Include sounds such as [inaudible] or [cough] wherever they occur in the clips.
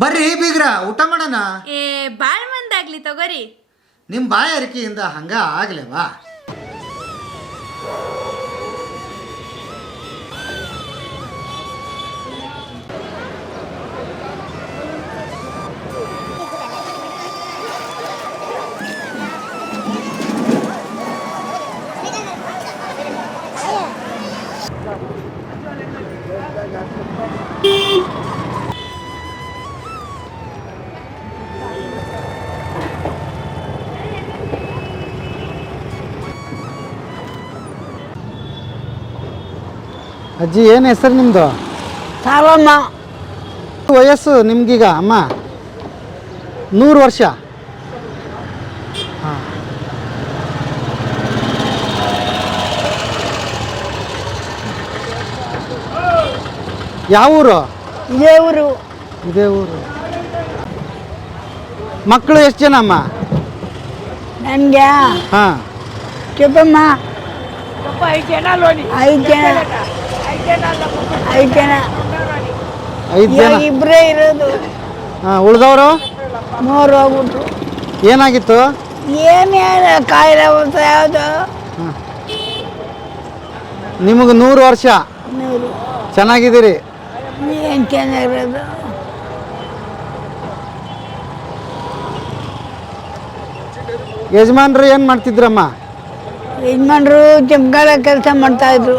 ಬರ್ರಿ ಬೀಗ್ರ ಊಟ ಮಾಡೋಣ. ಏ ಬಾಳ್ ಮಂದಾಗ್ಲಿ ತಗೋರಿ. ನಿಮ್ಮ ಬಾಯ ಅರಿಕೆಯಿಂದ ಹಂಗ ಆಗ್ಲೇವಾ? ಅಜ್ಜಿ ಏನು ಹೆಸರು ನಿಮ್ಮದು ಸಾಲಮ್ಮ. ವಯಸ್ಸು ನಿಮ್ಗೀಗ ಅಮ್ಮ? ನೂರು ವರ್ಷ. ಹಾಂ. ಯಾವ ಊರು ಇದೇ ಊರು. ಇದೇ ಊರು. ಮಕ್ಕಳು ಎಷ್ಟು ಜನ ಅಮ್ಮ? ನನಗೆ ಹಾಂ. ಕೆಬ್ಬಮ್ಮ ಐದು ಜನ ಐದು ಜನ. ಐದು ಜನ. ಇಬ್ಬರೇ ಇರೋದು. ಹಾಂ ಉಳ್ದವರು? ಮೂರು ಹೋಗ್ಬಿಟ್ರು. ಏನಾಗಿತ್ತು? ಏನು ಹೇಳ ಕಾಯಿಲೆ ಒಂದು ಯಾವುದು? ನಿಮಗೆ ನೂರು ವರ್ಷ? ನೂರು. ಚೆನ್ನಾಗಿದ್ದೀರಿ? ಏನು ಚೆನ್ನಾಗಿರೋದು? ಯಜಮಾನ್ರು ಏನು ಮಾಡ್ತಿದ್ರಮ್ಮ? ಯಜಮಾನ್ರು ಜಮ್ಗಳ ಕೆಲಸ ಮಾಡ್ತಾ ಇದ್ರು.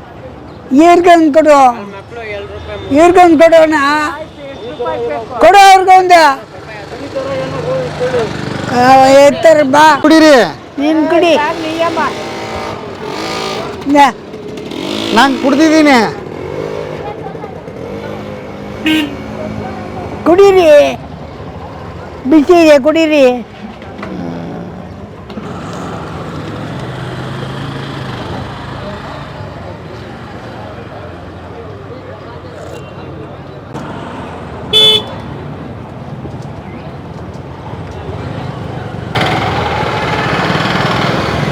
ಈರ್ಗಂದು ಕೊಡು. ಈರ್ಗಂದು ಕೊಡೋಣ ಕೊಡು ಅವ್ರಿಗೊಂದು ಎತ್ತರ ಬಾ. ಕುಡಿರಿ. ನೀನು ಕುಡಿ. ನಾನು ಕುಡ್ದಿದ್ದೀನಿ. ಕುಡೀರಿ. ಬಿಸಿಗೆ ಕುಡೀರಿ.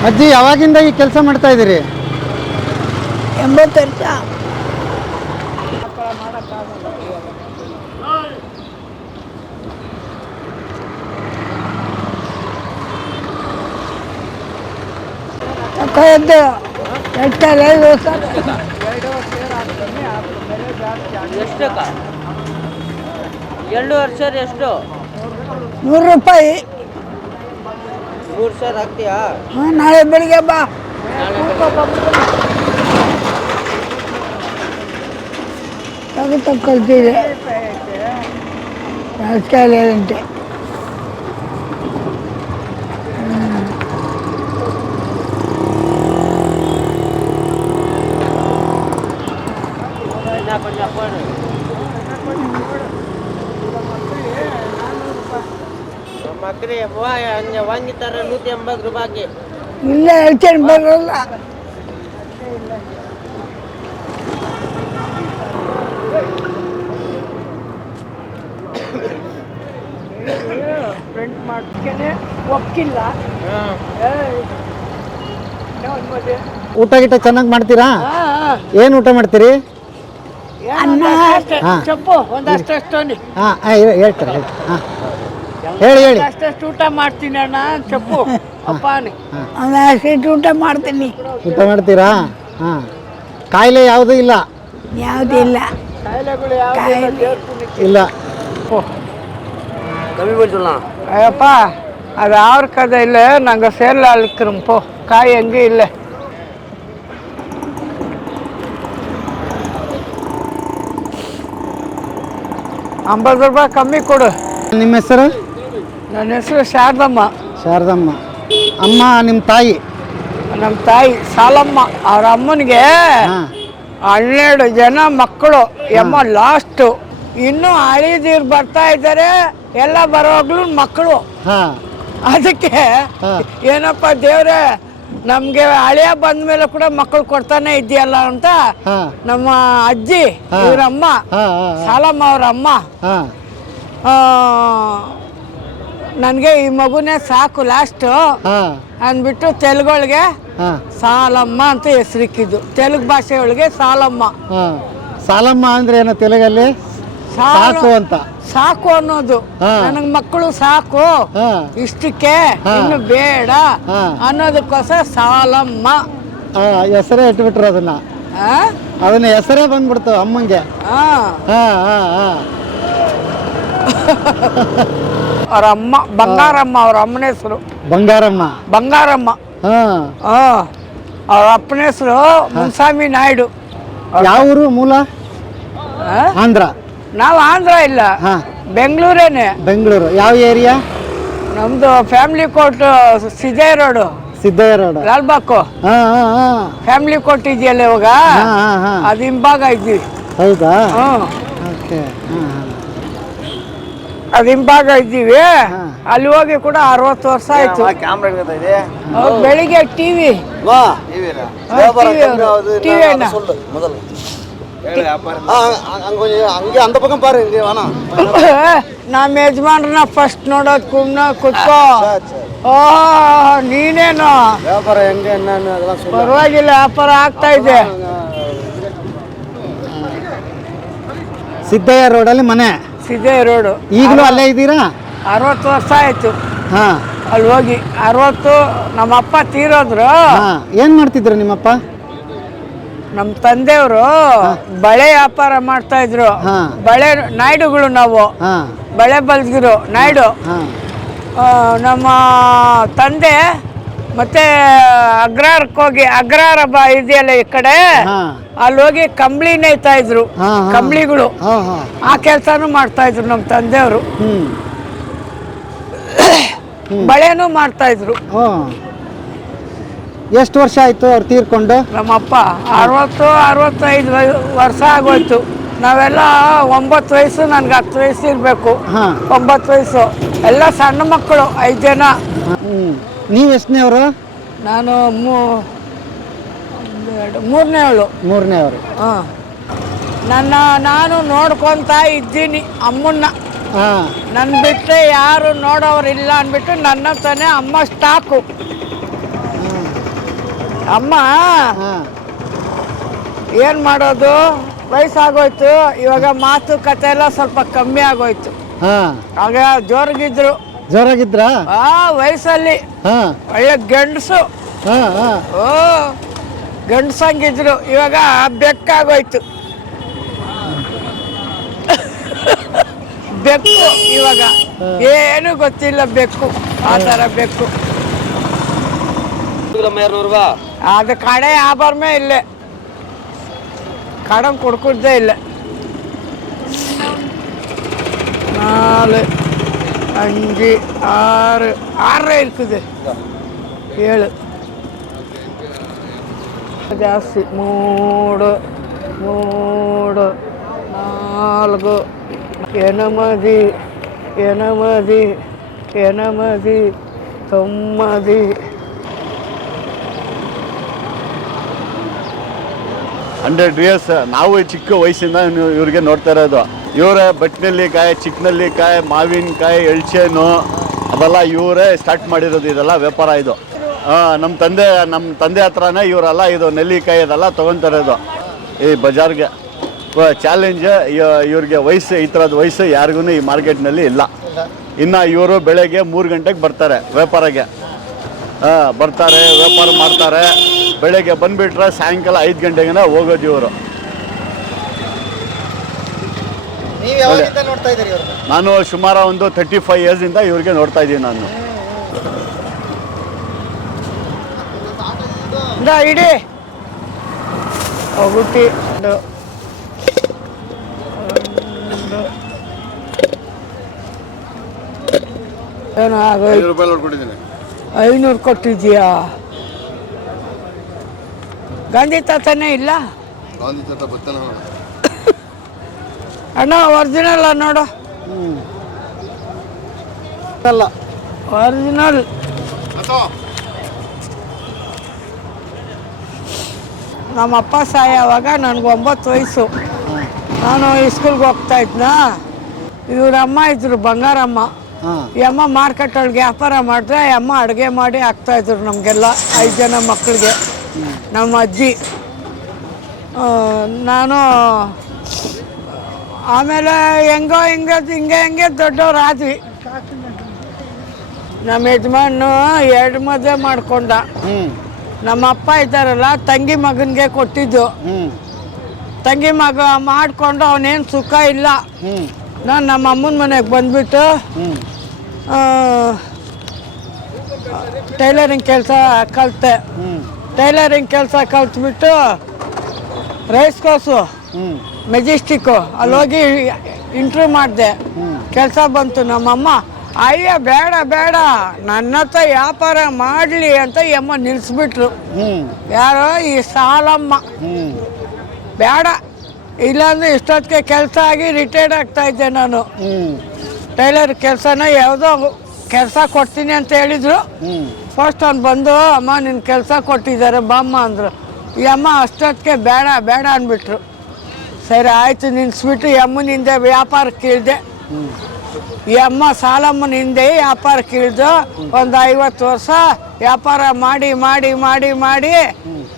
ಅಜ್ಜಿ ಯಾವಾಗಿಂದ ಈ ಕೆಲಸ ಮಾಡ್ತಾ ಇದ್ದೀರಿ? ಎಂಬತ್ತು ವರ್ಷ. ಎಷ್ಟಲ್ಲ ಎಷ್ಟಕ್ಕ? ಎರಡು ವರ್ಷ ಎಷ್ಟು? ನೂರು ರೂಪಾಯಿ. ಮೂರು ಸಾವಿರ ಹಾಕ್ತೀಯಾ ಹ್ಞೂ ನಾಳೆ ಬೆಳಿಗ್ಗೆ ಬಾ. ತಗೋ ತಗೊಳ್ತೀರಿ ರಾಜಕಾಲ ಅಂತೆ ನೂറ്റി ಎಂಬತ್ತು ರೂಪಾಯಿ ಇಲ್ಲ ಬರಲ್ಲ ಪ್ರಿಂಟ್ ಮಾಡ್ಕೊಂಡೆ ಒಪ್ಪಿಲ್ಲ ಊಟ ಗೀಟ ಚೆನ್ನಾಗಿ ಮಾಡ್ತೀರಾ? ಏನು ಊಟ ಮಾಡ್ತೀರಿ? ಅನ್ನ. ಚಪ್ಪು ಒಂದಷ್ಟು ಹೇಳ್ತಾರೆ. ಹಾಂ. ಹೇಳಿ ಹೇಳಿ ಅಷ್ಟಷ್ಟು ಊಟ ಮಾಡ್ತೀನಿ ಅಣ್ಣ ಚಪ್ಪು ಅಪ್ಪಾನಿ ಒಂದಷ್ಟು ಊಟ ಮಾಡ್ತೀನಿ ಊಟ ಮಾಡ್ತೀರಾ ಹಾಂ ಕಾಯಿಲೆ ಯಾವುದೂ ಇಲ್ಲ ಯಾವುದೂ ಇಲ್ಲ ಕಾಯಿಲೆ ಇಲ್ಲ ಕಮ್ಮಿ ಬಿಡ್ಸಲ್ಲ ಅಯ್ಯಪ್ಪ அது ஆறு கதையில் நாங்கள் சேரில் அழுக்கிறோம் போ காய் எங்கேயும் இல்லை ஐம்பது ரூபாய் கம்மி கொடு ನಿಮ್ಮ ಹೆಸರು ನನ್ನ ಹೆಸರು ಶಾರದಮ್ಮ. ಶಾರದಮ್ಮ. ಅಮ್ಮ ನಿಮ್ಮ ತಾಯಿ? ನಮ್ಮ ತಾಯಿ ಸಾಲಮ್ಮ ಅವ್ರ ಅಮ್ಮನಿಗೆ ಹನ್ನೆರಡು ಜನ ಮಕ್ಕಳು ಎಮ್ಮ ಲಾಸ್ಟು ಇನ್ನೂ ಹಳಿದೀರು ಬರ್ತಾ ಇದ್ದಾರೆ ಎಲ್ಲ ಬರೋಗ್ಲು ಮಕ್ಕಳು. ಹಾಂ. ಅದಕ್ಕೆ ಏನಪ್ಪ ದೇವ್ರೆ ನಮ್ಗೆ ಹಳೆಯ ಬಂದ ಮೇಲೆ ಕೂಡ ಮಕ್ಕಳು ಕೊಡ್ತಾನೆ ಇದೆಯಲ್ಲ ಅಂತ ನಮ್ಮ ಅಜ್ಜಿ ಇವರಮ್ಮ ಸಾಲಮ್ಮ ಅವ್ರ ಅಮ್ಮ. ನನಗೆ ಈ ಮಗುನೇ ಸಾಕು ಲಾಸ್ಟ್ ಅಂದ್ಬಿಟ್ಟು ತೆಲುಗೊಳಗೆ ಹಾ. ಸಾಲಮ್ಮ ಅಂತ ಹೆಸರಿಕ್ಕಿದ್ದು. ತೆಲುಗು ಭಾಷೆಯೊಳಗೆ ಸಾಲಮ್ಮ. ಹಾ. ಸಾಲಮ್ಮ ಅಂದ್ರೆ ಏನೋ ತೆಲುಗಲ್ಲಿ? ಸಾಕು ಅಂತ. ಸಾಕು ಅನ್ನೋದು. ನನಗ್ ಮಕ್ಕಳು ಸಾಕು. ಇಷ್ಟಕ್ಕೆ ಇನ್ನು ಬೇಡ. ಅನ್ನೋದಕ್ಕೋಸ್ಕರ ಸಾಲಮ್ಮ. ಹೆಸರೇ ಇಟ್ಬಿಟ್ರು ಅದನ್ನ? ಅದನ್ನ ಹೆಸರೇ ಬಂದ್ಬಿಡ್ತು ಅಮ್ಮಂಗೆ. ಹಾ ಹಾ ಹಾ. [laughs] ಅವ್ರ ಅಮ್ಮ ಬಂಗಾರಮ್ಮ ಅವ್ರ ಅಮ್ಮನ ಹೆಸರು. ಬಂಗಾರಮ್ಮ. ಬಂಗಾರಮ್ಮ. ಹಾ. ಅವ್ರ ಅಪ್ಪನ ಹೆಸರು ಮುನ್ಸ್ವಾಮಿ ನಾಯ್ಡು. ಯಾವ ಊರು ಮೂಲ? ಆಂಧ್ರ. ನಾವು ಆಂಧ್ರ ಇಲ್ಲ. ಬೆಂಗಳೂರೇನೆ. ಬೆಂಗಳೂರು. ಯಾವ ಏರಿಯಾ? ನಮ್ದು family court Siddaiah road. Siddaiah road. Lalbagh. ಹಾ ಹಾ ಹಾ. ಫ್ಯಾಮಿಲಿ ಕೋರ್ಟ್ ಇದೆಯಲ್ಲ ಇವಾಗ? ಹಾ ಹಾ ಹಾ. ಅದು ಹಿಂಭಾಗ ಇದ್ದೀವಿ ಹೌದಾ? ಓಕೆ ಅದು ಹಿಂಭಾಗ ಇದ್ದೀವಿ ಹಾ. ಅಲ್ಲಿ ಹೋಗಿ ಕೂಡ ಅರವತ್ತು ವರ್ಷ ಆಯ್ತು ಕ್ಯಾಮ್ರಾ ಇದೆ ಅವ್ರು ಬೆಳಿಗ್ಗೆ ಟಿವಿ ಟಿವಿ ಅಣ್ಣ முதல்ல அங்கே அந்த பக்கம் பாரு இங்கே வேணாம் ನಮ್ಮ [laughs] ಯಜಮಾನ್ರನ್ನ ಫಸ್ಟ್ ನೋಡೋದ್ ಕುಮ್ನ ಕುತ್ಕೋ ಓ ನೀನೇನು வியாபாரம் எங்கே என்னன்னு அதெல்லாம் சொல்லு ಪರವಾಗಿಲ್ಲ ವ್ಯಾಪಾರ ಆಗ್ತಾ ಇದೆ ಸಿದ್ದಯ್ಯ ರೋಡಲ್ಲಿ ಮನೆ ಸಿದ್ದೆ ರೋಡು ಈಗಲೂ ಅಲ್ಲೇ ಇದ್ದೀರಾ? ಅರವತ್ತು ವರ್ಷ ಆಯ್ತು. ಹಾ. ಅಲ್ಲಿ ಹೋಗಿ ಅರವತ್ತು ನಮ್ಮಪ್ಪ ತೀರೋದ್ರು. ಹಾ. ಏನ್ ಮಾಡ್ತಿದ್ರು ನಿಮ್ಮಪ್ಪ? ನಮ್ಮ ತಂದೆಯವರು ಬಳೆ ವ್ಯಾಪಾರ ಮಾಡ್ತಾ ಇದ್ರು. ಹಾ. ಬಳೆ ನಾಯ್ಡುಗಳು ನಾವು. ಹಾ. ಬಳೆ ಬಲ್ಗಿರು ನಾಯ್ಡು. ಹಾ. ಆ, ನಮ್ಮ ತಂದೆ ಮತ್ತೆ ಅಗ್ರಹಾರಕ್ಕೆ ಹೋಗಿ ಅಗ್ರಾರ ಬ ಇದೆಯಲ್ಲ ಈ ಕಡೆ? ಅಲ್ಲಿ ಹೋಗಿ ಕಂಬಳಿ ನೇಯ್ತಾ ಇದ್ರು. ಕಂಬಳಿಗಳು. ಆ ಕೆಲಸನೂ ಮಾಡ್ತಾ ಇದ್ರು ನಮ್ಮ ತಂದೆಯವರು. ಬಳೆನು ಬಳೆನೂ ಮಾಡ್ತಾ ಇದ್ರು. ಎಷ್ಟು ವರ್ಷ ಆಯ್ತು ಅವ್ರು ತೀರ್ಕೊಂಡು? ನಮ್ಮಪ್ಪ ಅರವತ್ತು ಅರವತ್ತೈದು ವರ್ಷ ಆಗೋಯ್ತು. ನಾವೆಲ್ಲ ಒಂಬತ್ತು ವಯಸ್ಸು ನನ್ಗೆ ಹತ್ತು ವಯಸ್ಸು ಇರಬೇಕು. ಒಂಬತ್ತು ವಯಸ್ಸು. ಎಲ್ಲ ಸಣ್ಣ ಮಕ್ಕಳು ಐದು ಜನ. ಹ್ಮ್ ಎಷ್ಟನೇ ಅವರು? ನಾನು ಮೂರನೇ ಎರಡು ಮೂರನೇ ಅವಳು. ಮೂರನೇವರು ಹಾಂ. ನನ್ನ ನಾನು ನೋಡ್ಕೊಂತ ಇದ್ದೀನಿ ಅಮ್ಮನ್ನ. ಹಾ. ನನ್ನ ಬಿಟ್ಟರೆ ಯಾರು ನೋಡೋರಿಲ್ಲ ಅಂದ್ಬಿಟ್ಟು ನನ್ನ ತಾನೇ ಅಮ್ಮ ಸ್ಟಾಕು. ಅಮ್ಮ ಏನ್ ಮಾಡೋದು? ವಯಸ್ಸಾಗೋಯ್ತು. ಇವಾಗ ಮಾತು ಕತೆ ಎಲ್ಲ ಸ್ವಲ್ಪ ಕಮ್ಮಿ ಆಗೋಯ್ತು. ಹಾ. ಆಗ ಜೋರಾಗಿದ್ರು. ಜೋರಾಗಿದ್ರಾ? ಆ ವಯಸ್ಸಲ್ಲಿ. ಒಳ್ಳೆ ಗಂಡಸು. ಹಾ ಹಾ. ಓ ಗಂಡಸಂಗಿದ್ರು ಇವಾಗ ಬೆಕ್ಕಾಗೋಯ್ತು. ಬೆಕ್ಕು ಇವಾಗ. ಏನು ಗೊತ್ತಿಲ್ಲ ಬೆಕ್ಕು. ಆ ಥರ ಬೆಕ್ಕು. ಅದು ಕಡೆ ಆಭರಣ ಇಲ್ಲ. ಕಡಂ ಕೊಡ್ಕೊಡ್ದೇ ಇಲ್ಲ. ನಾಳೆ அஞ்சு ஆறு ஆறரை இருக்குது ఏడు జాస్తి మూడు మూడు నాలుగు ఎనిమిది ఎనిమిది ఎనిమిది తొమ్మిది ಹಂಡ್ರೆಡ್ ಇಯರ್ಸ್ ನಾವು ಚಿಕ್ಕ ವಯಸ್ಸಿಂದ ಇವ್ನು- ಇವ್ರಿಗೆ ನೋಡ್ತಾ ಇರೋದು ಇವರೇ ಬಟ್ನೆಲ್ಲಿಕಾಯಿ ಚಿಕ್ಕನಲ್ಲಿಕಾಯಿ ಮಾವಿನಕಾಯಿ ಎಳ್ಚೇನು ಅದೆಲ್ಲ ಇವರೇ ಸ್ಟಾರ್ಟ್ ಮಾಡಿರೋದು ಇದೆಲ್ಲ ವ್ಯಾಪಾರ ಇದು. ನಮ್ಮ ತಂದೆ ನಮ್ಮ ತಂದೆ ಹತ್ರನೇ ಇವರೆಲ್ಲ ಇದು ನೆಲ್ಲಿಕಾಯಿ ಅದೆಲ್ಲ ತೊಗೊತಾ ಇರೋದು ಈ ಬಜಾರ್ಗೆ. ಚಾಲೆಂಜ್ ಇವ್ರಿಗೆ ವಯಸ್ಸು, ಈ ಥರದ ವಯಸ್ಸು ಯಾರಿಗೂ ಈ ಮಾರ್ಕೆಟ್ನಲ್ಲಿ ಇಲ್ಲ. ಇನ್ನು ಇವರು ಬೆಳಗ್ಗೆ ಮೂರು ಗಂಟೆಗೆ ಬರ್ತಾರೆ ವ್ಯಾಪಾರಕ್ಕೆ. ಬರ್ತಾರೆ, ವ್ಯಾಪಾರ ಮಾಡ್ತಾರೆ. ಬೆಳಗ್ಗೆ ಬಂದುಬಿಟ್ರೆ ಸಾಯಂಕಾಲ ಐದು ಗಂಟೆಗೆ ಹೋಗೋದು ಇವರು ನೀವು ಯಾವಾಗಿಂದ ನೋಡ್ತಾ ಇದ್ದೀರಿ ಇವ್ರನ್ನ? ನಾನು ಸುಮಾರು ಒಂದು ತರ್ಟಿ ಫೈವ್ ಇಯರ್ಸಿಂದ ಇವ್ರಿಗೆ ನೋಡ್ತಾ ಇದ್ದೀನಿ ನಾನು. ಇಂದ ಇಡಿ. ಒಂದು. ಏನು ಆಗೋಯ್ತು. ರೂಪಾಯಿ ನೋಡ್ಕೊಂಡಿದ್ದೀನಿ ಐನೂರು ಕೊಟ್ಟಿದ್ಯಾ ಗಾಂಧಿ ತಾತನೇ ಇಲ್ಲ? ಅಣ್ಣ ಒರಿಜಿನಲ್ ನೋಡು. ಅಲ್ಲ. ಒರಿಜಿನಲ್ ನಮ್ಮ ಅಪ್ಪ ಸಾಯೋವಾಗ ನನಗೆ ಒಂಬತ್ತು ವಯಸ್ಸು. ನಾನು ಸ್ಕೂಲ್ಗೆ ಹೋಗ್ತಾ ಇದ್ನ? ಇವ್ರ ಅಮ್ಮ ಇದ್ರು ಬಂಗಾರಮ್ಮ. ಈ ಅಮ್ಮ ಮಾರ್ಕೆಟ್ ಒಳಗೆ ವ್ಯಾಪಾರ ಮಾಡಿದ್ರೆ ಈ ಅಮ್ಮ ಅಡುಗೆ ಮಾಡಿ ಹಾಕ್ತಾ ಇದ್ರು ನಮಗೆಲ್ಲ ಐದು ಜನ ಮಕ್ಕಳಿಗೆ. ನಮ್ಮ ಅಜ್ಜಿ. ಆ, ನಾನು ಆಮೇಲೆ ಹೆಂಗೋ ಹಿಂಗೆ ಹಿಂಗೆ ಹಿಂಗೆ ದೊಡ್ಡವ್ರು ಆದ್ವಿ. ನಮ್ಮ ಯಜಮಾನು ಎರಡು ಮದುವೆ ಮಾಡ್ಕೊಂಡ. ಹ್ಞೂ ನಮ್ಮ ಅಪ್ಪ ಇದ್ದಾರಲ್ಲ ತಂಗಿ ಮಗನಿಗೆ ಕೊಟ್ಟಿದ್ದು. ಹ್ಞೂ ತಂಗಿ ಮಗ ಮಾಡಿಕೊಂಡು ಅವನೇನು ಸುಖ ಇಲ್ಲ. ನಾನು ನಮ್ಮ ಅಮ್ಮನ ಮನೆಗೆ ಬಂದ್ಬಿಟ್ಟು ಹ್ಞೂ ಟೈಲರಿಂಗ್ ಕೆಲಸ ಕಲಿತೆ. ಹ್ಞೂ ಟೈಲರಿಂಗ್ ಕೆಲಸ ಕಲ್ತ್ಬಿಟ್ಟು ರೈಸ್ ಕೋಸು. ಹ್ಞೂ ಮೆಜೆಸ್ಟಿಕ್ಕು. ಅಲ್ಲೋಗಿ ಇಂಟ್ರ್ಯೂ ಮಾಡಿದೆ. ಕೆಲಸ ಬಂತು. ನಮ್ಮಮ್ಮ, ಅಯ್ಯ, ಬೇಡ ಬೇಡ. ನನ್ನ ಹತ್ರ ವ್ಯಾಪಾರ ಮಾಡಲಿ ಅಂತ ಯಮ್ಮ ನಿಲ್ಲಿಸ್ಬಿಟ್ರು ಯಾರೋ ಈ ಸಾಲಮ್ಮ. ಬೇಡ. ಇಲ್ಲಾಂದ್ರೆ ಇಷ್ಟೊತ್ತಿಗೆ ಕೆಲಸ ಆಗಿ ರಿಟೈರ್ಡ್ ಆಗ್ತಾ ಇದ್ದೆ ನಾನು. ಟೈಲರ್ ಕೆಲಸನ ಯಾವುದೋ ಕೆಲಸ ಕೊಡ್ತೀನಿ ಅಂತ ಹೇಳಿದ್ರು. ಫಸ್ಟ್ ಅವ್ನು ಬಂದು, ಅಮ್ಮ ನಿನ್ನ ಕೆಲಸ ಕೊಟ್ಟಿದ್ದಾರೆ, ಬಾಮ್ಮ ಅಂದರು. ಈ ಅಮ್ಮ, ಅಷ್ಟೊತ್ತಿಗೆ ಬೇಡ ಬೇಡ ಅಂದ್ಬಿಟ್ರು. ಸರಿ ಆಯಿತು ನಿನ್ಸ್ಬಿಟ್ಟು ಯಮ್ಮನಿಂದ ವ್ಯಾಪಾರ ಇಳಿದೆ. ಈ ಅಮ್ಮ ಸಾಲಮ್ಮನ ಹಿಂದೆ ವ್ಯಾಪಾರ ಇಳಿದು ಒಂದು ಐವತ್ತು ವರ್ಷ ವ್ಯಾಪಾರ ಮಾಡಿ ಮಾಡಿ ಮಾಡಿ ಮಾಡಿ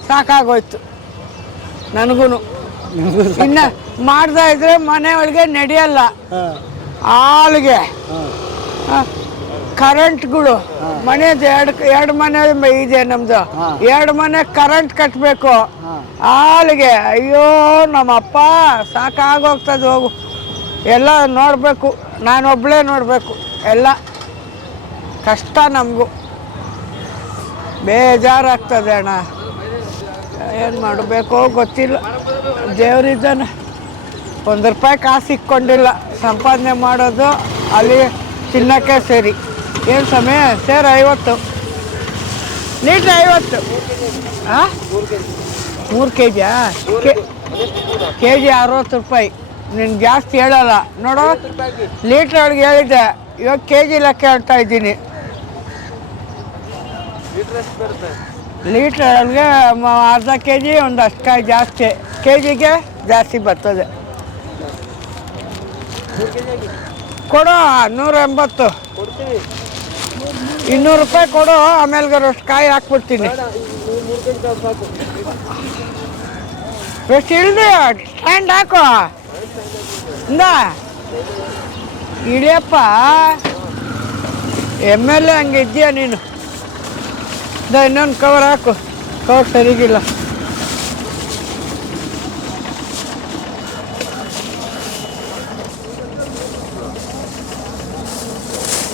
ಸಾಕಾಗೋಯ್ತು. ನನಗೂ. ಇನ್ನ ಮಾಡ್ತಾ ಇದ್ರೆ ಮನೆ ಒಳಗೆ ನಡೆಯಲ್ಲ. ಹಾಂ. ಹಾಲಿಗೆ. ಕರೆಂಟ್ಗಳು ಮನೆದು ಎರಡು ಎರಡು ಮನೆ ಇದೆ ನಮ್ದು. ಎರಡು ಮನೆ ಕರೆಂಟ್ ಕಟ್ಟಬೇಕು ಹಾಲಿಗೆ ಅಯ್ಯೋ ನಮ್ಮಪ್ಪ ಸಾಕಾಗೋಗ್ತದೆ ಹೋಗು. ಎಲ್ಲ ನೋಡಬೇಕು. ನಾನೊಬ್ಬಳೇ ನೋಡಬೇಕು. ಎಲ್ಲ ಕಷ್ಟ ನಮಗೂ. ಬೇಜಾರಾಗ್ತದೆ ಅಣ್ಣ. ಏನು ಮಾಡಬೇಕೋ ಗೊತ್ತಿಲ್ಲ. ದೇವರಿದ್ದಾನೆ. ಒಂದು ರೂಪಾಯಿ ಕಾಸು ಇಕ್ಕೊಂಡಿಲ್ಲ. ಸಂಪಾದನೆ ಮಾಡೋದು ಅಲ್ಲಿ ತಿನ್ನೋಕ್ಕೆ ಸರಿ. ಏನು ಸಮಯ ಸೇರ್ ಐವತ್ತು. ಲೀಟ್ರ್ ಐವತ್ತು. ಹಾಂ ಮೂರು ಕೆ ಜಿಯಾ ಕೆ ಜಿ ಅರವತ್ತು ರೂಪಾಯಿ. ನೀನು ಜಾಸ್ತಿ ಹೇಳಲ್ಲ. ನೋಡು. ಲೀಟ್ರ್ ಒಳಗೆ ಹೇಳಿದ್ದೆ. ಇವಾಗ ಕೆ ಜಿ ಲೆಕ್ಕ ಹೇಳ್ತಾ ಇದ್ದೀನಿ. ಲೀಟ್ರ್ ಮ- ಅರ್ಧ ಕೆ ಜಿ ಒಂದು ಅಷ್ಟು ಕಾಯಿ ಜಾಸ್ತಿ. ಕೆ ಜಿಗೆ ಜಾಸ್ತಿ ಬರ್ತದೆ. ಕೊಡು, ನೂರ ಎಂಬತ್ತು. ಇನ್ನೂರು ರೂಪಾಯಿ ಕೊಡು, ಆಮೇಲೆ ಅಷ್ಟು ಕಾಯಿ ಹಾಕ್ಬಿಡ್ತೀನಿ. ಎಷ್ಟು ಇಳ್ದು ಸ್ಟ್ಯಾಂಡ್ ಹಾಕು. ಇಂದ. ಇಳಿಯಪ್ಪ. ಎಂ ಎಲ್ ಎ ಹಂಗೆ ಇದೆಯಾ ನೀನು? ಇಂದ ಇನ್ನೊಂದು ಕವರ್ ಹಾಕು. ಕವರ್ ಸರಿಗಿಲ್ಲ.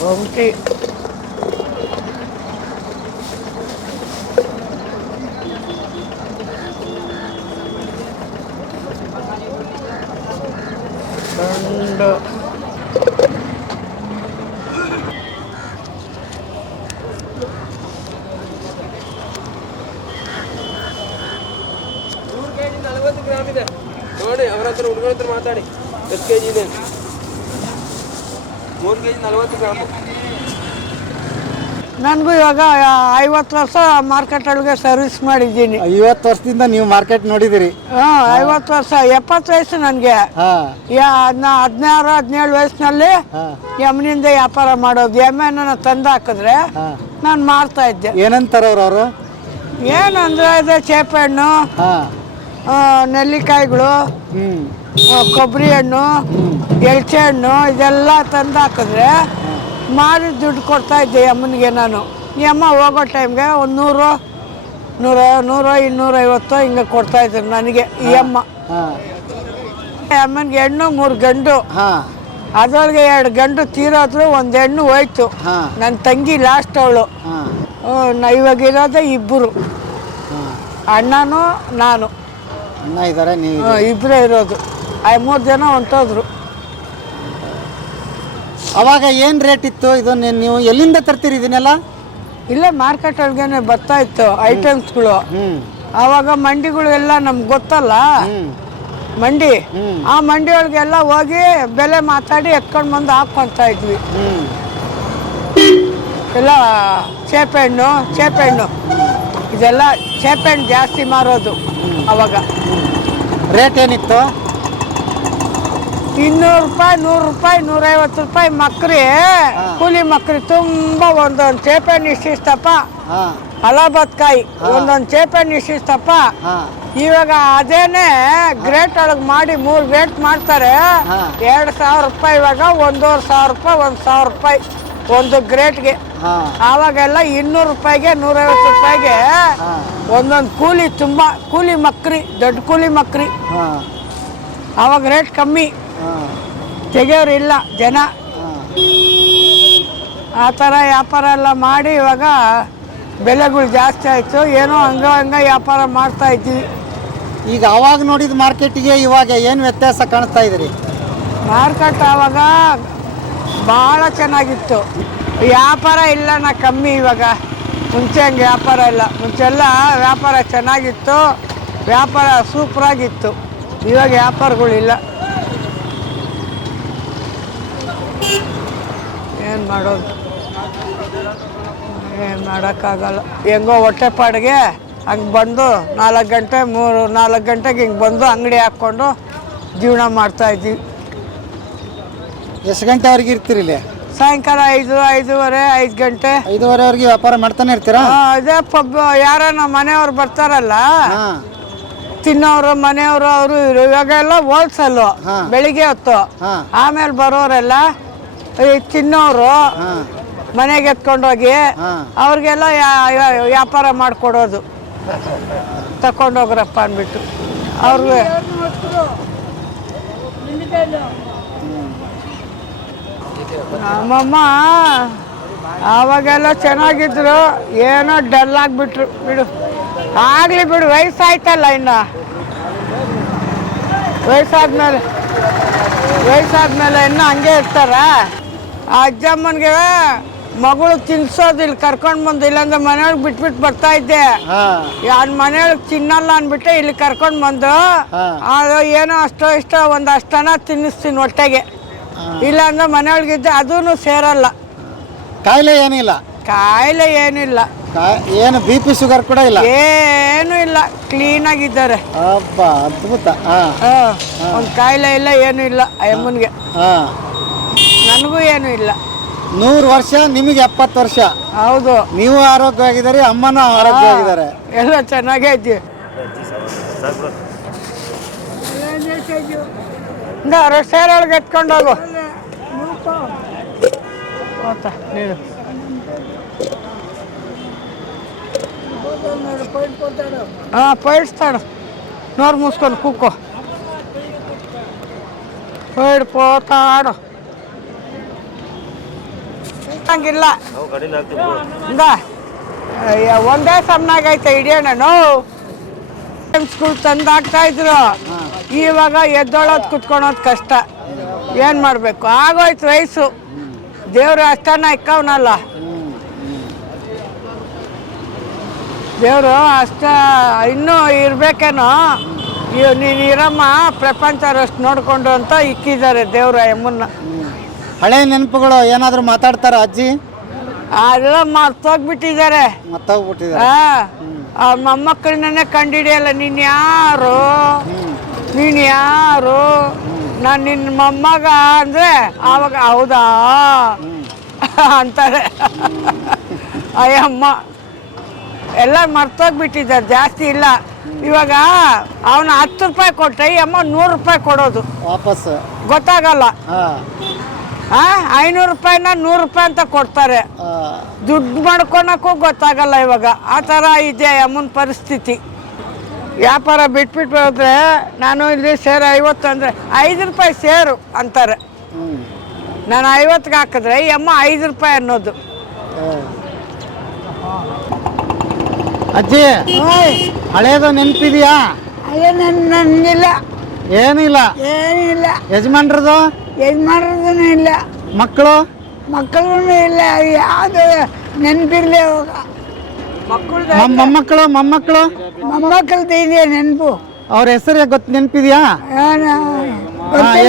ಒಂಟಿ. ಜಿ ನಲವತ್ತು ಗ್ರಾಮ್ ಇದೆ. ನೋಡಿ, ಅವ್ರ ಹತ್ರ ಹುಡುಗರ ಹತ್ರ ಮಾತಾಡಿ. ಎಷ್ಟು ಕೆ ಜಿ ಇದೆ? ಮೂರು ಕೆ ಜಿ ನಲವತ್ತು ಗ್ರಾಮ್. ನನಗೂ ಇವಾಗ ಐವತ್ತು ವರ್ಷ ಮಾರ್ಕೆಟ್ ಒಳಗೆ ಸರ್ವಿಸ್ ಮಾಡಿದ್ದೀನಿ. ಐವತ್ತು ವರ್ಷದಿಂದ ನೀವು ಮಾರ್ಕೆಟ್ ನೋಡಿದಿರಿ. ಹಾಂ ಐವತ್ತು ವರ್ಷ ಎಪ್ಪತ್ತು ವಯಸ್ಸು ನನಗೆ. ಹಾಂ. ಹದಿನಾರು ಹದಿನೇಳು ವಯಸ್ಸಿನಲ್ಲಿ ಎಮ್ನಿಂದ ವ್ಯಾಪಾರ ಮಾಡೋದು. ಎಮ್ಮೆನ ತಂದು ಹಾಕಿದ್ರೆ ನಾನು ಮಾರ್ತಾ ಇದ್ದೆ. ಏನಂತಾರವ್ರು ಅವರು? ಏನಂದ್ರೆ ಇದೆ ಚೇಪೆ ಹಣ್ಣು ನೆಲ್ಲಿಕಾಯಿಗಳು ಕೊಬ್ಬರಿ ಹಣ್ಣು ಎಳ್ಚೆ ಹಣ್ಣು ಇದೆಲ್ಲ ತಂದು ಹಾಕಿದ್ರೆ ಮಾರಿ ದುಡ್ಡು ಕೊಡ್ತಾ ಇದ್ದೆ ಅಮ್ಮನಿಗೆ ನಾನು. ಈ ಅಮ್ಮ ಹೋಗೋ ಟೈಮ್ಗೆ ಒಂದು ನೂರು ನೂರ ನೂರೋ ಇನ್ನೂರೈವತ್ತು ಹಿಂಗೆ ಕೊಡ್ತಾ ಇದ್ರು ನನಗೆ ಈ ಅಮ್ಮ. ಅಮ್ಮನಿಗೆ ಹೆಣ್ಣು ಮೂರು ಗಂಡು. ಹಾಂ. ಅದ್ರೊಳಗೆ ಎರಡು ಗಂಡು ತೀರೋದ್ರು ಒಂದು ಹೆಣ್ಣು ಹೋಯ್ತು. ನನ್ನ ತಂಗಿ ಲಾಸ್ಟ್ ಅವಳು. ಇವಾಗ ಇರೋದೇ ಇಬ್ಬರು. ಅಣ್ಣನೂ ನಾನು. ಅಣ್ಣ ಇದ್ದಾರೆ. ಇಬ್ಬರೇ ಇರೋದು. ಐ ಮೂರು ಜನ ಹೊಂಟೋದ್ರು. ಅವಾಗ ಏನು ರೇಟ್ ಇತ್ತು? ಇದು ನೀವು ಎಲ್ಲಿಂದ ತರ್ತೀರಿ ಇದನ್ನೆಲ್ಲ? ಇಲ್ಲೇ ಮಾರ್ಕೆಟ್ ಒಳಗೇನೆ ಬರ್ತಾ ಇತ್ತು ಐಟಮ್ಸ್ಗಳು ಆವಾಗ ಮಂಡಿಗಳು ಎಲ್ಲ ನಮ್ಗೆ ಗೊತ್ತಲ್ಲ? ಮಂಡಿ. ಆ ಮಂಡಿ ಒಳಗೆಲ್ಲ ಹೋಗಿ ಬೆಲೆ ಮಾತಾಡಿ ಎತ್ಕೊಂಡು ಬಂದು ಹಾಕ್ಕೊಂತ ಇದ್ವಿ. ಎಲ್ಲ ಚೇಪೆಹಣ್ಣು ಚೇಪೆಹಣ್ಣು ಇದೆಲ್ಲ ಚೇಪೆಹಣ್ಣು ಜಾಸ್ತಿ ಮಾರೋದು ಅವಾಗ. ರೇಟ್ ಏನಿತ್ತು? ಇನ್ನೂರು ರೂಪಾಯಿ ನೂರು ರೂಪಾಯಿ ನೂರೈವತ್ತು ರೂಪಾಯಿ ಮಕ್ರಿ. ಕೂಲಿ ಮಕ್ರಿ ತುಂಬಾ ಒಂದೊಂದು ಚೇಪೆ ನಿಶ್ಚಿಸ್ತಪ್ಪ ಅಲಾಬತ್ಕಾಯಿ ಒಂದೊಂದು ಚೇಪೆ ನಿಶ್ಚಿಸ್ತಪ್ಪ ಇವಾಗ ಅದೇನೆ ಗ್ರೇಟ್ ಒಳಗೆ ಮಾಡಿ ಮೂರು ಗ್ರೇಟ್ ಮಾಡ್ತಾರೆ. ಎರಡು ಸಾವಿರ ರೂಪಾಯಿ ಇವಾಗ ಒಂದೂವರೆ ಸಾವಿರ ರೂಪಾಯಿ ಒಂದು ಸಾವಿರ ರೂಪಾಯಿ ಒಂದು ಗ್ರೇಟ್ಗೆ. ಆವಾಗೆಲ್ಲ ಇನ್ನೂರು ರೂಪಾಯಿಗೆ ನೂರೈವತ್ತು ರೂಪಾಯಿಗೆ ಒಂದೊಂದು ಕೂಲಿ ತುಂಬ ಕೂಲಿ ಮಕ್ರಿ ದೊಡ್ಡ ಕೂಲಿ ಮಕ್ರಿ. ಆವಾಗ ರೇಟ್ ಕಮ್ಮಿ. ತೆಗೆಯೋರು ಇಲ್ಲ ಜನ. ಆ ಥರ ವ್ಯಾಪಾರ ಎಲ್ಲ ಮಾಡಿ ಇವಾಗ ಬೆಲೆಗಳು ಜಾಸ್ತಿ ಆಯಿತು. ಏನೋ ಹಂಗ ಹಂಗೆ ವ್ಯಾಪಾರ ಮಾಡ್ತಾ ಇದ್ವಿ. ಈಗ ಅವಾಗ ನೋಡಿದ ಮಾರ್ಕೆಟಿಗೆ ಇವಾಗ ಏನು ವ್ಯತ್ಯಾಸ ಕಾಣಿಸ್ತಾ ಇದ್ರಿ? ಮಾರ್ಕೆಟ್ ಆವಾಗ ಭಾಳ ಚೆನ್ನಾಗಿತ್ತು. ವ್ಯಾಪಾರ ಇಲ್ಲ ನಾ ಕಮ್ಮಿ ಇವಾಗ. ಮುಂಚೆ ಹಂಗೆ ವ್ಯಾಪಾರ ಇಲ್ಲ. ಮುಂಚೆಲ್ಲ ವ್ಯಾಪಾರ ಚೆನ್ನಾಗಿತ್ತು. ವ್ಯಾಪಾರ ಸೂಪರಾಗಿತ್ತು. ಇವಾಗ ವ್ಯಾಪಾರಗಳಿಲ್ಲ ಏನು ಮಾಡೋದು? ಏನು ಮಾಡೋಕ್ಕಾಗಲ್ಲ. ಹೆಂಗೋ ಹೊಟ್ಟೆ ಪಾಡಿಗೆ ಹಂಗೆ ಬಂದು ನಾಲ್ಕು ಗಂಟೆ ಮೂರು ನಾಲ್ಕು ಗಂಟೆಗೆ ಹಿಂಗೆ ಬಂದು ಅಂಗಡಿ ಹಾಕ್ಕೊಂಡು ಜೀವನ ಮಾಡ್ತಾ ಇದ್ದೀವಿ ಎಷ್ಟು ಗಂಟೆವರೆಗೆ ಇರ್ತೀರಿ ಇಲ್ಲಿ? ಸಾಯಂಕಾಲ ಐದು ಐದೂವರೆ ಐದು ಗಂಟೆ. ಐದುವರೆವರೆಗೆ ವ್ಯಾಪಾರ ಮಾಡ್ತಾನೆ ಇರ್ತೀರಾ? ಆ, ಅದೇ ಪಬ್ ಯಾರನ್ನ ಮನೆಯವ್ರು ಬರ್ತಾರಲ್ಲ ಹಾಂ. ತಿನ್ನೋರು ಮನೆಯವರು ಅವರು ಇವಾಗ ಎಲ್ಲ ಹೋಲ್ಸಲ್ಲು ಹಾ. ಬೆಳಿಗ್ಗೆ ಹೊತ್ತು. ಹಾಂ. ಆಮೇಲೆ ಬರೋರೆಲ್ಲ ಈ ತಿನ್ನೋರು ಮನೆಗೆ ಎತ್ಕೊಂಡೋಗಿ. ಅವ್ರಿಗೆಲ್ಲ ವ್ಯಾಪಾರ ಮಾಡಿಕೊಡೋದು. ತಗೊಂಡೋಗ್ರಪ್ಪ ಅಂದ್ಬಿಟ್ಟು. ಅವ್ರಿಗೆ ನಮ್ಮಮ್ಮ ಆವಾಗೆಲ್ಲ ಚೆನ್ನಾಗಿದ್ರು ಏನೋ ಡಲ್ ಆಗಿಬಿಟ್ರು. ಬಿಡು. ಆಗಲಿ ಬಿಡು ವಯಸ್ಸಾಯ್ತಲ್ಲ ಇನ್ನು. ವಯಸ್ಸಾದ್ಮೇಲೆ ವಯಸ್ಸಾದ್ಮೇಲೆ ಇನ್ನೂ ಹಂಗೆ ಇರ್ತಾರ? ಆ ಅಜ್ಜಮ್ಮನಿಗೆ ಮಗಳು ತಿನ್ಸೋದು ಇಲ್ಲಿ ಕರ್ಕೊಂಡು ಬಂದು ಇಲ್ಲಾಂದ್ರೆ ಮನೆಯೊಳಗೆ ಬಿಟ್ಬಿಟ್ಟು ಬರ್ತಾ ಇದ್ದೆ. ಯಾರ ಮನೆಯೊಳಗೆ ತಿನ್ನಲ್ಲ ಅಂದ್ಬಿಟ್ಟು ಇಲ್ಲಿ ಕರ್ಕೊಂಡು ಬಂದು. ಅದು ಏನೋ ಅಷ್ಟೋ ಇಷ್ಟೋ ಒಂದು ಅಷ್ಟನ ತಿನ್ನಿಸ್ತೀನಿ ಹೊಟ್ಟೆಗೆ. ಇಲ್ಲಾಂದ್ರೆ ಮನೆಯೊಳಗಿದ್ದೆ ಅದೂ ಸೇರಲ್ಲ. ಕಾಯಿಲೆ ಏನಿಲ್ಲ? ಕಾಯಿಲೆ ಏನಿಲ್ಲ. ಏನು ಬಿ ಪಿ ಶುಗರ್ ಕೂಡ ಇಲ್ಲ? ಏನು ಇಲ್ಲ. ಕ್ಲೀನ್ ಆಗಿದ್ದಾರೆ ಅದ್ಭುತ. ಒಂದು ಕಾಯಿಲೆ ಇಲ್ಲ ಏನು ಇಲ್ಲ ಅಮ್ಮನ್ಗೆ ಅಮ್ಮನಿಗೆ. ಹಾಂ. ನನಗೂ ಏನು ಇಲ್ಲ. ನೂರು ವರ್ಷ ನಿಮಗೆ ಎಪ್ಪತ್ತು ವರ್ಷ. ಹೌದು. ನೀವು ಆರೋಗ್ಯವಾಗಿದ್ದಾರೆ ಅಮ್ಮನ ಆರೋಗ್ಯವಾಗಿದ್ದಾರೆ. ಎಲ್ಲ ಚೆನ್ನಾಗೇ ಐತಿ ಸೇರೊಳಗೆ ಎತ್ಕೊಂಡೋಗು ನೀನು. ಹಾ ಪೈಡ್ಸ್ತಾಡು. ನೋರು ಮುಸ್ಕೊಂಡು ಕೂಕೋ. ಪೈಡ್ ಪೋತಾಡು. ಇಂದ ಅಯ್ಯ, ಒಂದೇ ಸಮನಾಗೈತೆ ಹಿಡಿಯೋಣ ನೋವು ಸ್ಕೂಲ್ ತಂದು ಹಾಕ್ತಾ ಇದ್ರು. ಇವಾಗ ಎದ್ದೊಳೋದು ಕುತ್ಕೊಳೋದು ಕಷ್ಟ. ಏನು ಮಾಡಬೇಕು? ಆಗೋಯ್ತು ವಯಸ್ಸು. ದೇವ್ರ ಅಷ್ಟನ ಇಕ್ಕವನಲ್ಲ. ದೇವರು ಅಷ್ಟ ಇನ್ನೂ ಇರ್ಬೇಕೇನೋ? ಇವ್ ನೀನು ಇರಮ್ಮ ಪ್ರಪಂಚರಷ್ಟು ನೋಡಿಕೊಂಡು ಅಂತ ಇಕ್ಕಿದ್ದಾರೆ ದೇವ್ರ ಎಮ್ಮನ್ನ ಹಳೆ ನೆನಪುಗಳು ಏನಾದರೂ ಮಾತಾಡ್ತಾರ ಅಜ್ಜಿ? ಅದೆಲ್ಲ ಮರ್ತೋಗ್ಬಿಟ್ಟಿದ್ದಾರೆ. ಮತ್ತೋಗ್ಬಿಟ್ಟಿದ್ದಾರೆ ಆ ಮೊಮ್ಮಕ್ಕಳನ್ನೇ ಕಂಡಿಡಿಯಲ್ಲ ನೀನ್ ಯಾರು? ನೀನ್ ಯಾರು? ನಾನು ನಿನ್ನ ಮೊಮ್ಮಗ ಅಂದ್ರೆ ಅವಾಗ ಹೌದಾ? ಅಂತಾರೆ. ಅಯ್ಯಮ್ಮ ಎಲ್ಲ ಮರ್ತೋಗ್ಬಿಟ್ಟಿದ್ದಾರೆ ಜಾಸ್ತಿ ಇಲ್ಲ. ಇವಾಗ ಅವನು ಹತ್ತು ರೂಪಾಯಿ ಕೊಟ್ಟೆ ಈ ಅಮ್ಮ ನೂರು ರೂಪಾಯಿ ಕೊಡೋದು. ವಾಪಸ್ ಗೊತ್ತಾಗಲ್ಲ. ಹಾಂ. ಆ ಐನೂರು ರೂಪಾಯಿನ ನೂರು ರೂಪಾಯಿ ಅಂತ ಕೊಡ್ತಾರೆ. ದುಡ್ಡು ಮಾಡ್ಕೊಳಕ್ಕೂ ಗೊತ್ತಾಗಲ್ಲ ಇವಾಗ. ಆ ಥರ ಇದೆ ಅಮ್ಮನ ಪರಿಸ್ಥಿತಿ. ವ್ಯಾಪಾರ ಬಿಟ್ಬಿಟ್ಟು ಹೋದ್ರೆ ನಾನು ಇಲ್ಲಿ ಸೇರು ಐವತ್ತು ಅಂದರೆ ಐದು ರೂಪಾಯಿ ಸೇರು ಅಂತಾರೆ. ನಾನು ಐವತ್ತಿಗೆ ಹಾಕಿದ್ರೆ ಈ ಅಮ್ಮ ಐದು ರೂಪಾಯಿ ಅನ್ನೋದು. ಅಜ್ಜಿ ಹಳೇದು ನೆನಪಿದೆಯಾ? ಅದೇ ನನ್ನ ನನಗಿಲ್ಲ ಏನಿಲ್ಲ? ಏನಿಲ್ಲ. ಯಜಮಾನ್ರದು? ಯಜಮಾನ್ರದೂ ಇಲ್ಲ. ಮಕ್ಕಳು? ಮಕ್ಕಳೂ ಇಲ್ಲ. ಯಾವುದು ನೆನಪಿರ್ಲಿ ಅವಾಗ. ಮೊಮ್ಮಕ್ಕಳು ಮೊಮ್ಮಕ್ಕಳು? ಮೊಮ್ಮಕ್ಕಳದ್ದು ಇದೆ ನೆನಪು? ಅವ್ರ ಹೆಸರು ಗೊತ್ತು ನೆನಪಿದ್ಯಾ? ಏನು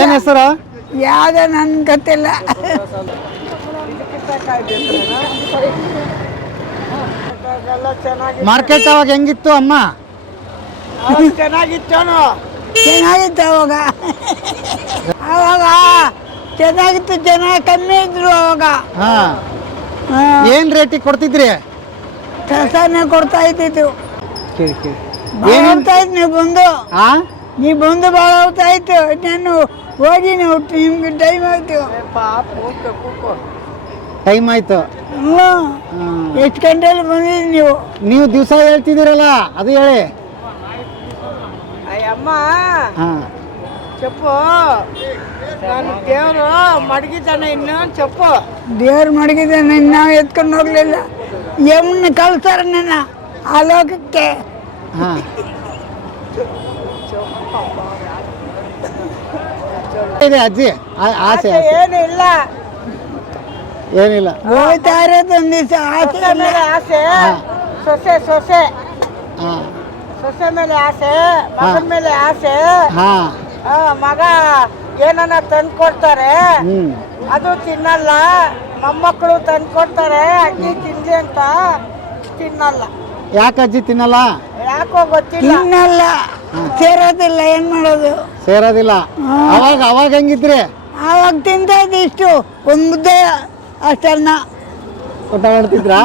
ಏನು ಹೆಸರು? ಯಾವುದೋ ನನ್ಗೆ ಗೊತ್ತಿಲ್ಲ. ಮಾರ್ಕೆಟ್ ಅವಾಗ ಹೆಂಗಿತ್ತು ಅಮ್ಮ? ಚೆನ್ನಾಗಿತ್ತು ಚೆನ್ನಾಗಿತ್ತೇನೋ ಚೆನ್ನಾಗಿತ್ತು ಅವಾಗ. ಅವಾಗ ಚೆನ್ನಾಗಿತ್ತು ಜನ ಕಮ್ಮಿ ಇದ್ರು ಅವಾಗ. ಹಾ. ಏನ್ ರೇಟಿಗೆ ಕೊಡ್ತಿದ್ರಿ? ಕೆಲಸನೇ ಕೊಡ್ತಾ ಇದ್ದಿದ್ದು. ಕೇಳಿ ಭಾಳ ನೀವು ಬಂದು. ಆ? ನೀ ಬಂದು ಭಾಳ ಹೋಗ್ತಾ ಇತ್ತು. ನಾನು ಹೋಗಿ ನೀವು ನಿಮ್ಗೆ ಟೈಮ್ ಆಯ್ತು. ಟೈಮ್ ಆಯ್ತು. ಹ್ಞೂ ಎಷ್ಟು ಗಂಟೆಲಿ ಬಂದಿದ್ದೀನಿ ನೀವು? ನೀವು ದಿವಸ ಹೇಳ್ತಿದ್ದೀರಲ್ಲ ಅದು ಹೇಳಿ. ಅಯ್ಯಮ್ಮ ಹಾ చెప్పు ನಾನು ದೇವರು ಮಡಗಿದ್ದಾನೆ ಇನ್ನು చెప్పు ದೇವ್ರು ಮಡಗಿದ್ದಾನೆ ನಾವು ಎತ್ಕೊಂಡು ಹೋಗ್ಲಿಲ್ಲ ಯಮನ್ನ ಕಳ್ಸಾರ ನನ್ನ ಆ ಲೋಕಕ್ಕೆ ಹಾ ಇದೆ ಅಜ್ಜಿ ಆ- ಆಸೆ ಆಸೆ ಏನು ಇಲ್ಲ ಏನಿಲ್ಲ ಹೋಯ್ತಾ ಇರೋದು ಒಂದು ದಿವಸ ಆಸೆ ಮೇಲೆ ಆಸೆ ಸೊಸೆ ಸೊಸೆ ಹಾ ಸೊಸೆ ಮೇಲೆ ಆಸೆ ಮಗನ ಮೇಲೆ ಆಸೆ. ಹಾ. ಆ, ಮಗ ಏನನ್ನ ತಂದು ಕೊಡ್ತಾರೆ ಹ್ಮ್. ಅದು ತಿನ್ನಲ್ಲ. ಮೊಮ್ಮಕ್ಕಳು ತಂದು ಕೊಡ್ತಾರೆ ಅಜ್ಜಿ ತಿನ್ಲಿ ಅಂತ ತಿನ್ನಲ್ಲ. ಯಾಕೆ ಅಜ್ಜಿ ತಿನ್ನಲ್ಲ? ಯಾಕೋ ಗೊತ್ತಿಲ್ಲ. ತಿನ್ನಲ್ಲ. ಸೇರೋದಿಲ್ಲ ಏನ್ ಮಾಡೋದು? ಸೇರೋದಿಲ್ಲ. ಅವಾಗ ಅವಾಗ ಹೆಂಗಿದ್ರಿ? ಆವಾಗ ತಿಂತಾ ಇದ್ದೆ ಇಷ್ಟು. ಒಂದು ಮುದ್ದೆ ಅಷ್ಟನ್ನ. ಊಟ ಮಾಡ್ತಿದ್ರಾ?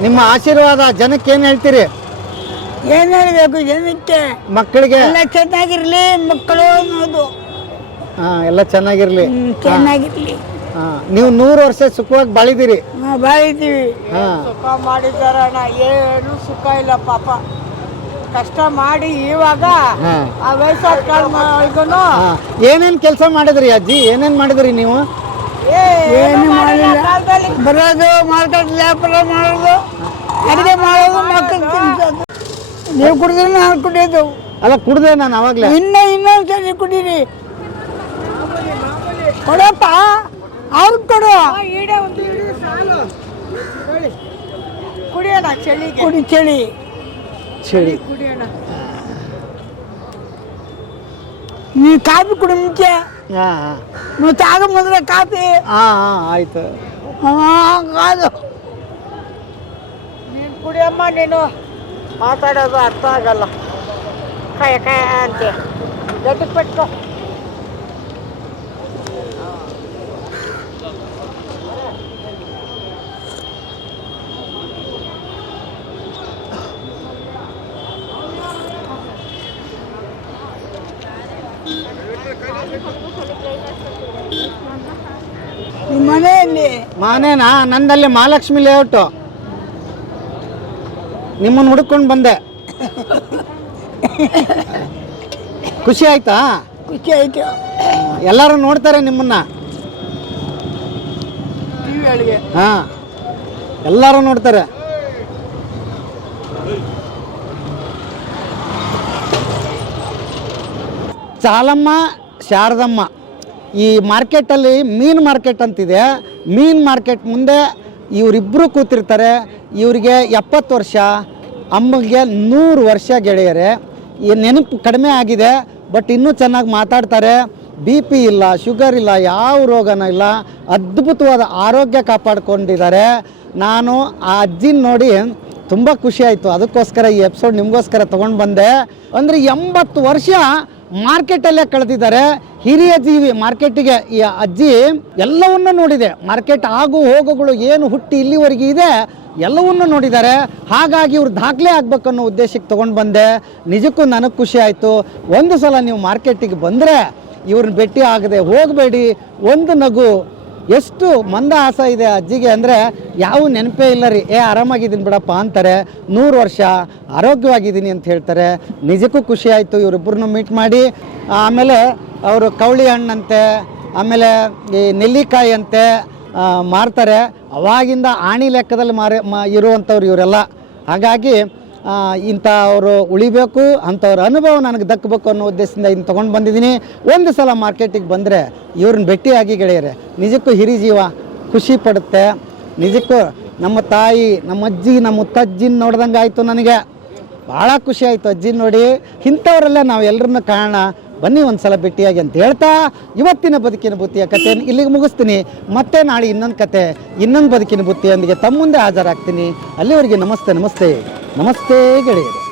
ನಿಮ್ಮ ಆಶೀರ್ವಾದ ಜನಕ್ಕೆ ಏನ್ ಹೇಳ್ತೀರಿ? ಏನ್ ಹೇಳ್ಬೇಕು ಜನಕ್ಕೆ? ಮಕ್ಕಳಿಗೆ? ಎಲ್ಲ ಚೆನ್ನಾಗಿರ್ಲಿ ಮಕ್ಕಳು ಅನ್ನೋದು. ಹಾ ಎಲ್ಲ ಚೆನ್ನಾಗಿರ್ಲಿ. ಚೆನ್ನಾಗಿರ್ಲಿ. ಹಾ. ನೀವು ನೂರು ವರ್ಷ ಸುಖವಾಗಿ ಬಾಳಿದಿರಿ. ಬಾಳಿದೀವಿ ಹಾ. ಸುಖ ಮಾಡಿದಾರ ಅಣ್ಣ. ಏನು ಸುಖ ಇಲ್ಲ ಪಾಪ. ಕಷ್ಟ ಮಾಡಿ ಇವಾಗ ಹಾ. ಆ ವಯಸ್ಸಾದ ಏನೇನ್ ಕೆಲಸ ಮಾಡಿದ್ರಿ ಅಜ್ಜಿ? ಏನೇನ್ ಮಾಡಿದ್ರಿ ನೀವು? ಏನು ಮಾಡಿಲ್ಲ ಬರೋದು ಮಾರ್ಕೆಟ್ ವ್ಯಾಪಾರ ಮಾಡೋದು. ಅಡಿಗೆ ಮಾಡೋದು ಮಕ್ಕಳು ತಿನ್ಸೋದು. ನೀವು ಕುಡಿದ್ರೆ ನಾನು ಕುಡಿಯೋದು. ಅಲ್ಲ ಕುಡ್ದೆ ನಾನು ಅವಾಗ್ಲೇ. ಇನ್ನ ಇನ್ನೊಂದು ಸರಿ ಕುಡೀರಿ. ಕೊಡಪ್ಪ. ಅವ್ರಿಗೆ ಕೊಡು. ಕುಡಿಯೋಣ ಚಳಿ ಕುಡಿ ಚಳಿ. ಚಳಿ ಕುಡಿಯೋಣ ನೀವು ಕಾಫಿ ಕುಡಿ ಮುಂಚೆ. ಹಾ ಹಾ. ನೀವು ತಾಗ ಮೊದಲ ಕಾಫಿ. ಹಾ ಹಾ ಆಯ್ತು. ಕಾದು. ನೀನು ಕುಡಿಯಮ್ಮ ನೀನು ಮಾತಾಡೋದು ಅರ್ಥ ಆಗಲ್ಲ. ಕಾಯ ಕಾಯ ಅಂತೆ. ಗಟ್ಟಿಗೆ ಪೆಟ್ಕೋ. ನಿಮ್ಮ ಮನೆಯಲ್ಲಿ ಮಾನೇನಾ? ನಂದಲ್ಲಿ ಮಹಾಲಕ್ಷ್ಮಿ ಲೇಔಟು ನಿಮ್ಮನ್ನು ಹುಡುಕೊಂಡು ಬಂದೆ. ಖುಷಿ ಆಯ್ತಾ? ಖುಷಿ ಆಯ್ತು. ಎಲ್ಲರೂ ನೋಡ್ತಾರೆ ನಿಮ್ಮನ್ನ. ಹಾ ಎಲ್ಲರೂ ನೋಡ್ತಾರೆ. ಚಾಲಮ್ಮ ಶಾರದಮ್ಮ, ಈ ಮಾರ್ಕೆಟಲ್ಲಿ ಮೀನು ಮಾರ್ಕೆಟ್ ಅಂತಿದೆ. ಮೀನು ಮಾರ್ಕೆಟ್ ಮುಂದೆ ಇವರಿಬ್ಬರು ಕೂತಿರ್ತಾರೆ. ಇವರಿಗೆ ಎಪ್ಪತ್ತು ವರ್ಷ, ಅಮ್ಮಗೆ ನೂರು ವರ್ಷ ಗೆಳೆಯರೆ. ಈ ನೆನಪು ಕಡಿಮೆ ಆಗಿದೆ, ಬಟ್ ಇನ್ನೂ ಚೆನ್ನಾಗಿ ಮಾತಾಡ್ತಾರೆ. ಬಿ ಪಿ ಇಲ್ಲ, ಶುಗರ್ ಇಲ್ಲ, ಯಾವ ರೋಗನೂ ಇಲ್ಲ. ಅದ್ಭುತವಾದ ಆರೋಗ್ಯ ಕಾಪಾಡ್ಕೊಂಡಿದ್ದಾರೆ. ನಾನು ಆ ಅಜ್ಜಿನ ನೋಡಿ ತುಂಬ ಖುಷಿ ಆಯಿತು. ಅದಕ್ಕೋಸ್ಕರ ಈ ಎಪಿಸೋಡ್ ನಿಮಗೋಸ್ಕರ ತೊಗೊಂಡು ಬಂದೆ. ಅಂದರೆ ಎಂಬತ್ತು ವರ್ಷ ಮಾರ್ಕೆಟಲ್ಲೇ ಕಳೆದಿದ್ದಾರೆ. ಹಿರಿಯ ಜೀವಿ ಮಾರ್ಕೆಟಿಗೆ ಈ ಅಜ್ಜಿ ಎಲ್ಲವನ್ನು ನೋಡಿದೆ. ಮಾರ್ಕೆಟ್ ಆಗು ಹೋಗುಗಳು ಏನು ಹುಟ್ಟಿ ಇಲ್ಲಿವರೆಗೆ ಇದೆ, ಎಲ್ಲವನ್ನು ನೋಡಿದ್ದಾರೆ. ಹಾಗಾಗಿ ಇವ್ರು ದಾಖಲೆ ಆಗ್ಬೇಕು ಅನ್ನೋ ಉದ್ದೇಶಕ್ಕೆ ತೊಗೊಂಡು ಬಂದೆ. ನಿಜಕ್ಕೂ ನನಗೆ ಖುಷಿ ಆಯಿತು. ಒಂದು ಸಲ ನೀವು ಮಾರ್ಕೆಟಿಗೆ ಬಂದರೆ ಇವ್ರನ್ನ ಭೇಟಿ ಆಗದೆ ಹೋಗಬೇಡಿ. ಒಂದು ನಗು ಎಷ್ಟು ಮಂದ ಆಸ ಇದೆ ಅಜ್ಜಿಗೆ ಅಂದರೆ ಯಾವ ನೆನಪೇ ಇಲ್ಲ ರೀ. ಏ, ಆರಾಮಾಗಿದ್ದೀನಿ ಬಿಡಪ್ಪ ಅಂತಾರೆ. ನೂರು ವರ್ಷ ಆರೋಗ್ಯವಾಗಿದ್ದೀನಿ ಅಂತ ಹೇಳ್ತಾರೆ. ನಿಜಕ್ಕೂ ಖುಷಿ ಆಯಿತು ಇವರಿಬ್ಬರನ್ನು ಮೀಟ್ ಮಾಡಿ. ಆಮೇಲೆ ಅವರು ಕವಳಿ ಹಣ್ಣಂತೆ, ಆಮೇಲೆ ಈ ನೆಲ್ಲಿಕಾಯಿ ಅಂತೆ ಮಾರ್ತಾರೆ. ಅವಾಗಿಂದ ಆಣಿ ಲೆಕ್ಕದಲ್ಲಿ ಮಾರಿ, ಮಾ, ಇರುವಂಥವ್ರು ಇವರೆಲ್ಲ. ಹಾಗಾಗಿ ಆ, ಅವರು ಉಳಿಬೇಕು ಅಂಥವ್ರ ಅನುಭವ ನನಗೆ ದಕ್ಕಬೇಕು ಅನ್ನೋ ಉದ್ದೇಶದಿಂದ ಇನ್ನು ತೊಗೊಂಡು ಬಂದಿದ್ದೀನಿ. ಒಂದು ಸಲ ಮಾರ್ಕೆಟಿಗೆ ಬಂದರೆ ಇವ್ರನ್ನ ಭೇಟಿಯಾಗಿ ಗೆಳೆಯರೆ ನಿಜಕ್ಕೂ ಹಿರಿ ಜೀವ ಖುಷಿ ಪಡುತ್ತೆ. ನಿಜಕ್ಕೂ ನಮ್ಮ ತಾಯಿ ನಮ್ಮ ಅಜ್ಜಿ ನಮ್ಮ ಮುತ್ತಜ್ಜಿನ ನೋಡ್ದಂಗೆ ಆಯಿತು ನನಗೆ. ಭಾಳ ಖುಷಿ ಆಯಿತು ಅಜ್ಜಿ ನೋಡಿ. ಇಂಥವರೆಲ್ಲ ನಾವು ಎಲ್ಲರನ್ನ ಕಾಣೋಣ ಬನ್ನಿ ಒಂದ್ಸಲ ಭೇಟಿಯಾಗಿ ಅಂತ ಹೇಳ್ತಾ ಇವತ್ತಿನ ಬದುಕಿನ ಬುತ್ತಿಯ ಕಥೆಯನ್ನು ಇಲ್ಲಿಗೆ ಮುಗಿಸ್ತೀನಿ. ಮತ್ತೆ ನಾಳೆ ಇನ್ನೊಂದು ಕತೆ ಇನ್ನೊಂದು ಬದುಕಿನ ಬುತ್ತಿಯೊಂದಿಗೆ ತಮ್ಮ ಮುಂದೆ ಹಾಜರಾಗ್ತೀನಿ. ಅಲ್ಲಿವರೆಗೆ ನಮಸ್ತೆ ನಮಸ್ತೆ. ನಮಸ್ತೆ ಗೆಳೆಯರು